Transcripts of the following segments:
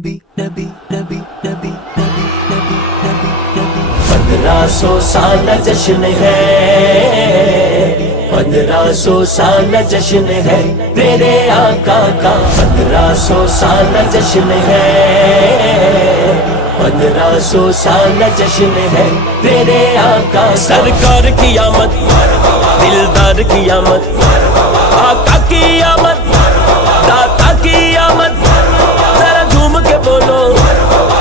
نبی نبی نبی نبی نبی نبی نبی نبی 1500 سال جشن ہے، 1500 سال جشن ہے میرے آقا کا، 1500 سال جشن ہے، 1500 سال جشن ہے میرے آقا، سرکار کی آمد، دلدار کی آمد، آقا کی آمد، داتا کی آمد، ذرا جھوم کے بولو،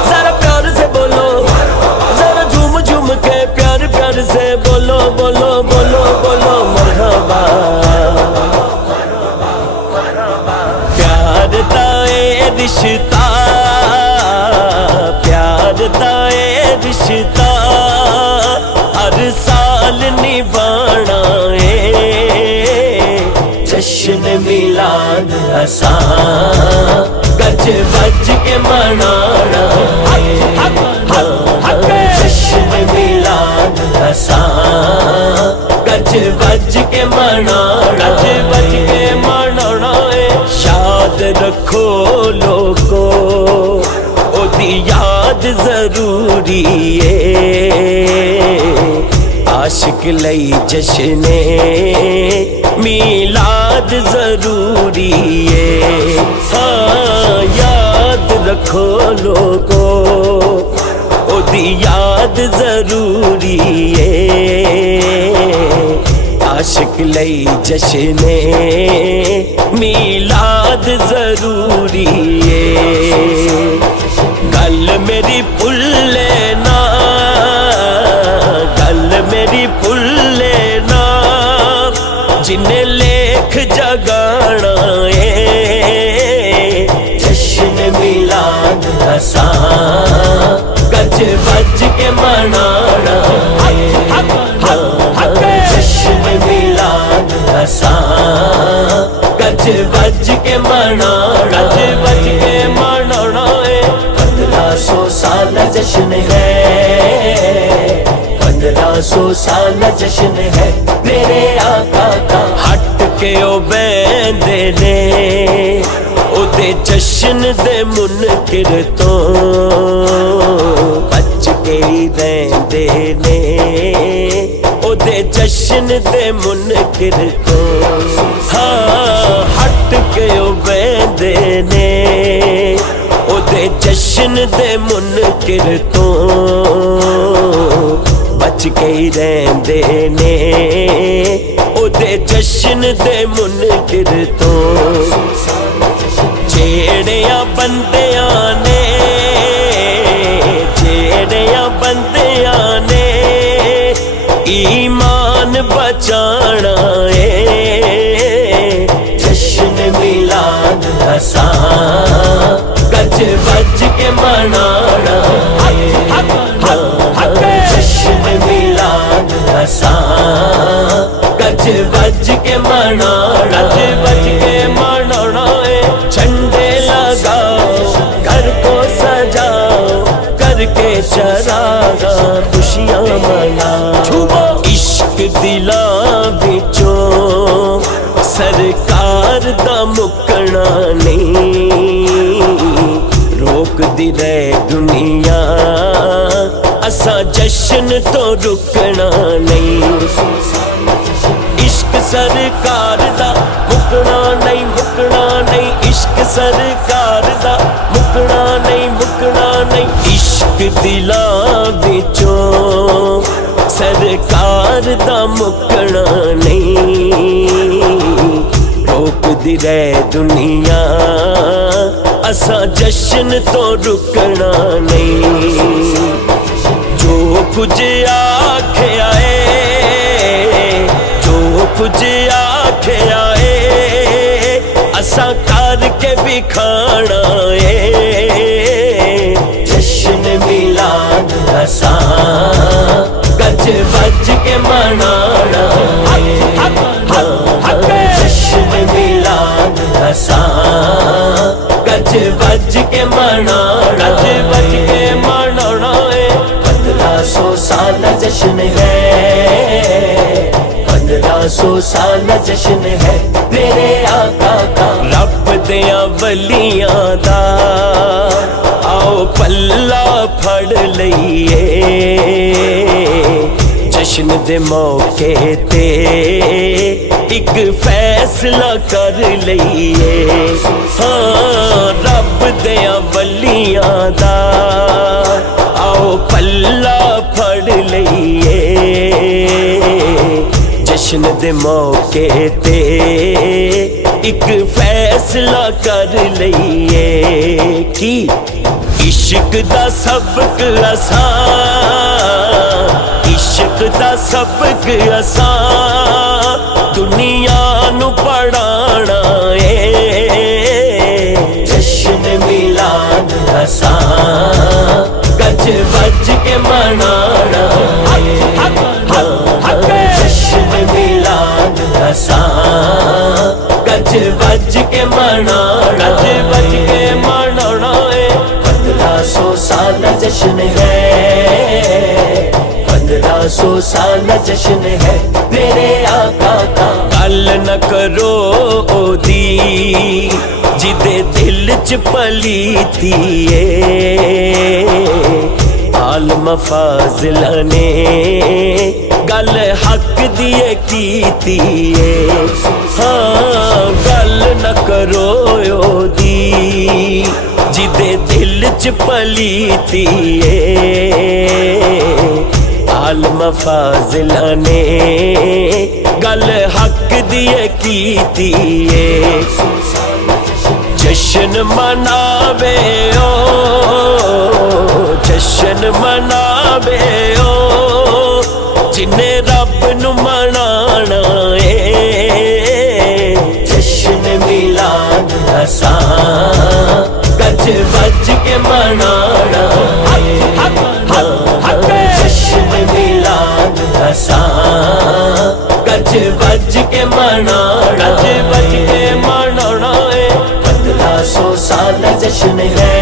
ذرا پیار سے بولو، ذرا جھوم جھوم کے پیار پیار سے بولو بولو بولو بولو مرحبا، پیار دائے رشتہ، پیار دائے رشتہ ہر سال نبھانا ہے، جشن میلاد اساں گج بج کے منانا ہے، جشن میلاد اساں گج بج کے منانا، گج بج کے منانا ہے، یاد رکھو لوگو او دی یاد ضروری ہے، عاشق لئی جشن میلاد ضروری ہے، ہاں یاد رکھو لوگو او دی یاد ضروری ہے، عاشق لئی جشن میلاد ضروری ہے، گل میری بھول لینا، گل میری بھول لینا، جنہیں لکھ جگانا ہے، جشن میلاد اساں گج بج کے منانا ہے، جشن میلاد اساں گج بج کے منانا، گج بج کے منانا ہے، 1500 سال جشن ہے، 1500 سال جشن ہے میرے آقا کا، ہٹ کے او بیندے نے او دے جشن دے منکر تو بچ کے رہندے نے او دے جشن دے منکر تو، ہاں ہٹ کے او بیندے نے او دے جشن دے منکر تو بچ کے رہندے نے او دے جشن دے منکر تو، جیڑیاں بندیاں نے، جیڑیاں بندیاں نے ایمان بچانا ہے، جشن میلاد اساں گج بج کے منانا ہے، جشن میلاد اساں گج بج کے منانا، گج بج کے منانا ہے، جھنڈے لگاؤ گھر کو سجاؤ کر کے چراغاں خوشیاں مناؤ، عشق دلاں وچوں سرکار دا مکنا نہیں، روک دی رہے دنیا اساں جشن تو رکنا نہیں، عشق سرکار دا مکنا نہیں، مکنا نہیں، عشق سرکار دا مکنا نہیں، مکنا نہیں، عشق دلاں وچوں سرکار دا مکنا نہیں، روک دی رہے دنیا اساں جشن تو رکنا نہیں، جو کچھ آکھیا ہے، جو کچھ آکھیا ہے اساں کر کے بھی کھانا ہے، جشن میلاد اساں گج بج کے منانا ہے، جشن میلاد اساں گج بج کے منانا، گج بج کے منانا ہے، 1500 سال جشن ہے، 1500 سال جشن ہے میرے آقا کا، رب دیاں ولیاں دا پلا پھڑ لئیے جشن دے موقع تے ایک فیصلہ کر لئیے ہاں رب دیاں ولیاں دا آؤ پلا پھڑ لئیے جشن دے موقع تے ایک فیصلہ کر لئیے کی عشق دا سبق آسان عشق دا سبق آسان دنیا نو پڑھانا ہے جشن میلاد آسان گج بج کے منانا ہے جشن میلاد آسان گج بج کے منانا ہے 1500 سال جشن ہے 1500 سال جشن ہے میرے آقا کا گل نہ کرو او دی جدے دل چ پلیتی ہے عالم فاضل نے گل حق دیے کیتی ہے ہاں گل نہ کرو او دی جدے دل چ پلیتی ہے عالم فاضل نے گل حق دیے کیتی ہے جشن مناوے او جشن مناوے او جنے رب نو منانا ہے جشن میلاد آسان گج بج کے منانا جشن میلاد آسان گج بج کے منانا 1500 سال جشن ہے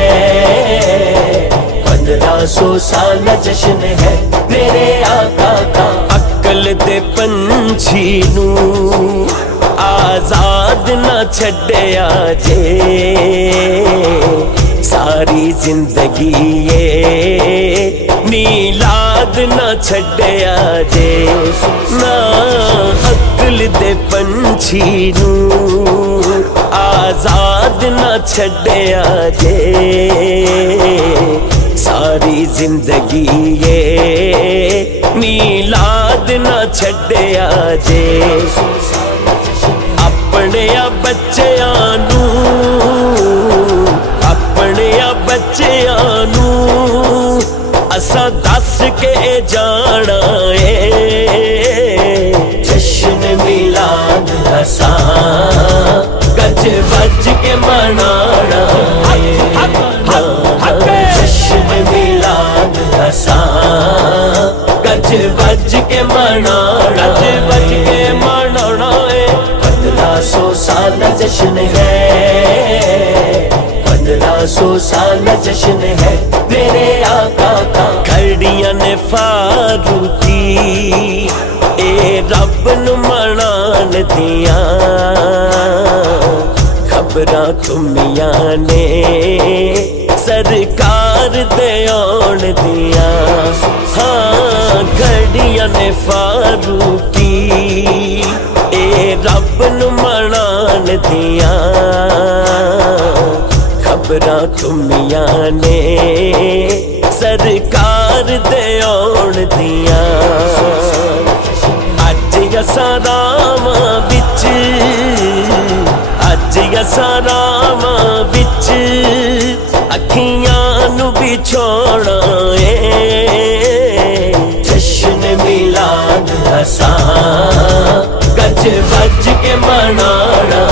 1500 سال جشن ہے میرے آقا کا عقل دے پنچھی نو آزاد نہ چھڈیا جے ساری زندگی یہ میلاد نہ چھڈیا جے نا عقل دے پنچھی نو آزاد نہ چھڈیا جے ساری زندگی یہ میلاد نہ چھڈیا جے اپنے بچیاں نو اپنے بچیاں نو اساں دس کے جانا ہے جشن میلاد آسان گج بج کے منانا جشن میلاد آسان گج بج کے منانا 1500 سال جشن ہے 1500 سال جشن ہے میرے آقا کا گھڑیاں نے فاروقی اے رب نو منان دیاں خبراں تمیاں نے سرکار دے آن دیاں ہاں گھڑیاں نے فاروقی اے رب نو منان دیاں خبراں تمیاں نے سرکار دے آن دیاں اج اساں راواں وچ اج اساں راواں وچ اکھیاں نو بچھوڑا اے جشن میلاد آسان گج بج کے منانا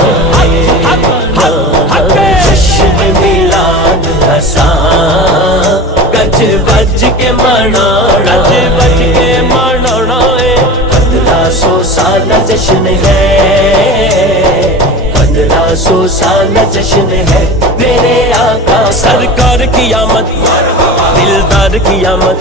جشن میلاد آسان گج بج کے منانا 1500 سال جشن ہے 1500 سال جشن ہے میرے آقا سرکار کی آمد دلدار کی آمد